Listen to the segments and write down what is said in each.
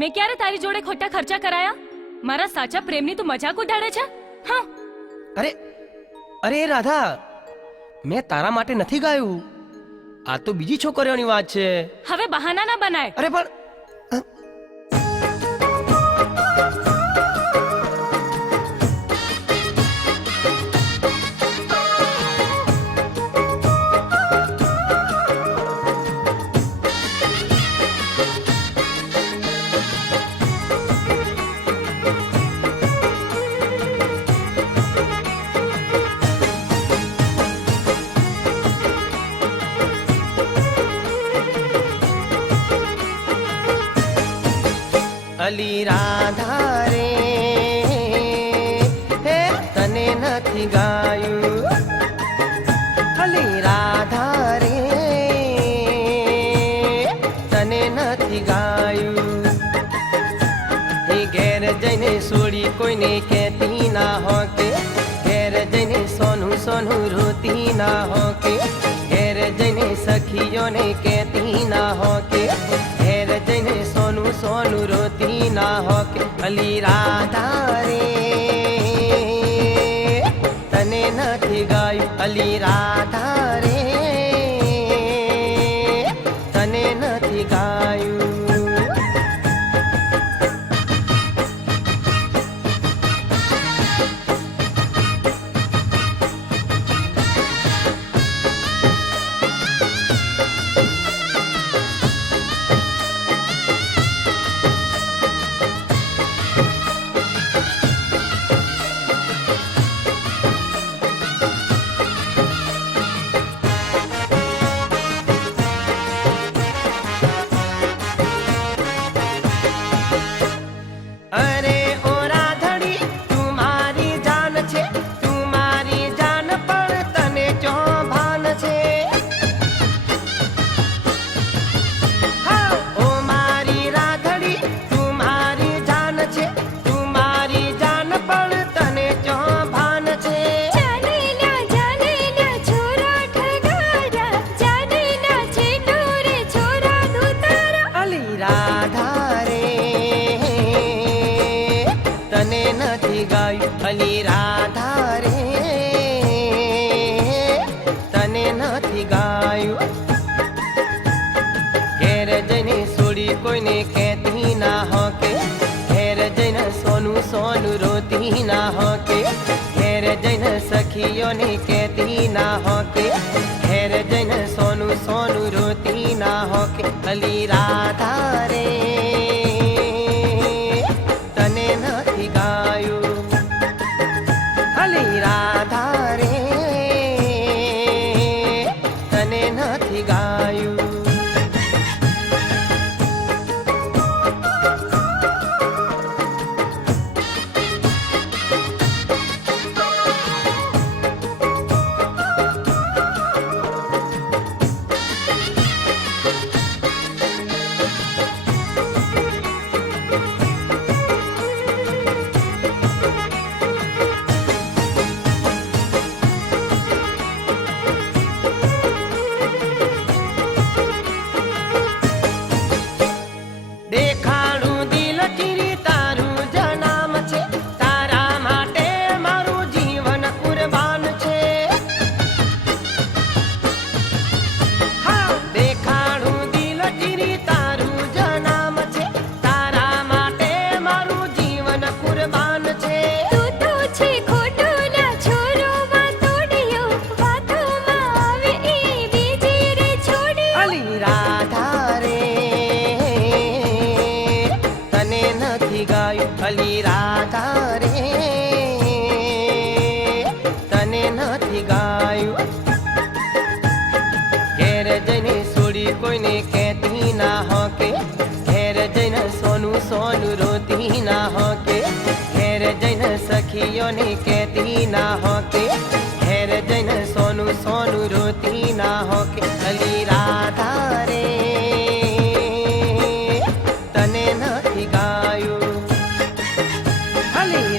મેં ક્યારે તારી જોડે ખોટા ખર્ચા કરાયા? મારા સાચા પ્રેમની તું મજાક ઉડાડે છે? હા. અરે અરે રાધા, મેં તારા માટે નથી ગાયું. આ તો બીજી છોકરીઓની વાત છે. હવે બહાના ના બનાય. અરે પણ અલી રાધા રે, હે તને નથી ગાયું. અલી રાધા રે, તને નથી ગાયું. એ ઘેર જઈને સોડી કોઈને કહેતી ના હો કે, ઘેર જઈને સોનું સોનું રોતી ના હો કે, ઘેર જઈને સખીઓને કહેતી ના હો કે, ઘેર જઈને સોનું સોનું રોતી ના હો કે. અલી રાધા રે, તને નથી ગાયું. અલી રાધા રે, તને નથી ગાયું. અરે ઓ રાધડી, તું મારી જાન છે, તું મારી જાન પણ તને ચો ભાન છે. હા ઓ મારી રાધડી, તું મારી જાન છે, તું મારી જાન પણ તને ચો ભાન છે. અલી રાધા રે, તને નથી ગાયું. અલી રાધા રે, તને નથી ગાયું. ઘેર જઈને સોડી કોઈને કહેતી ના હો કે, ઘેર જઈને સોનું સોનું રોતી ના હો કે, ઘેર જઈને સખીઓને કહેતી ના હો કે, ઘેર જઈને સોનું સોનું રોતી ના હો કે. અલી રાધા રે, તને નથી ગાયું. અલી રાધા રે, તને નથી ગાયું. દેખાડું દિલ ચીરી તારું જનામ છે, તારા માટે મારું જીવન કુરબાન છે. હા દેખાડું દિલ ચીરી તારું જનામ છે, તારા માટે મારું જીવન કુરબાન છે. અલી રાધા રે, તને નથી ગાયું. અલી રાધા રે, તને નથી ગાયું. ઘેર જઈને સોડી કોઈને કહેતી ના હો કે, ઘેર જઈને સોનું સોનું રોતી ના હો કે, ઘેર જઈને સખીઓને કહેતી ના હો કે, ઘેર જઈને સોનું સોનું રોતી ના હો કે. અલી રાધા રે, તને નથી ગાયું. અલી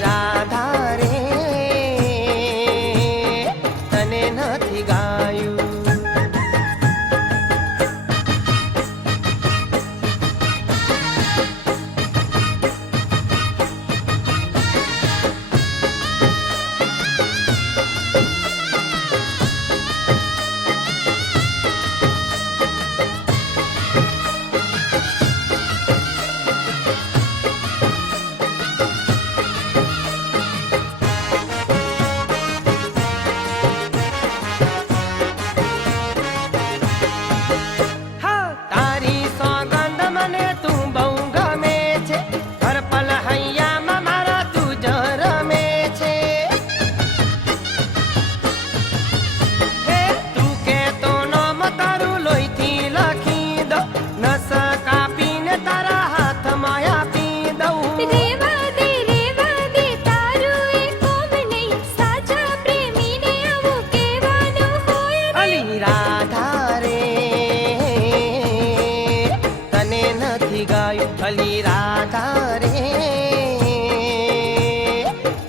અલી રાધા રે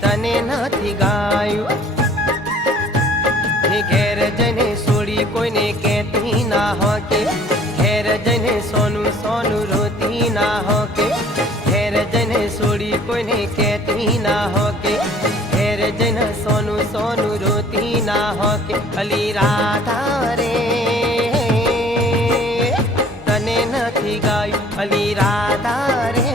તને નથી ગાયું ઘેર જઈને સોડી કોઈને કહેતી ના હોકે ઘેર જઈને સોનું સોનું રોતી ના હોકે ઘેર જઈને સોડી કોઈને કહેતી ના હોકે ઘેર જઈને સોનું સોનું રોતી ના હોકે અલી રાધા રે તને નથી ગાયું અલી રાધા રે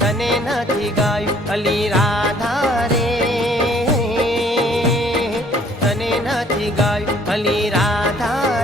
તને નથી ગાયું અલી રાધા રે તને નથી ગાયું અલી રાધા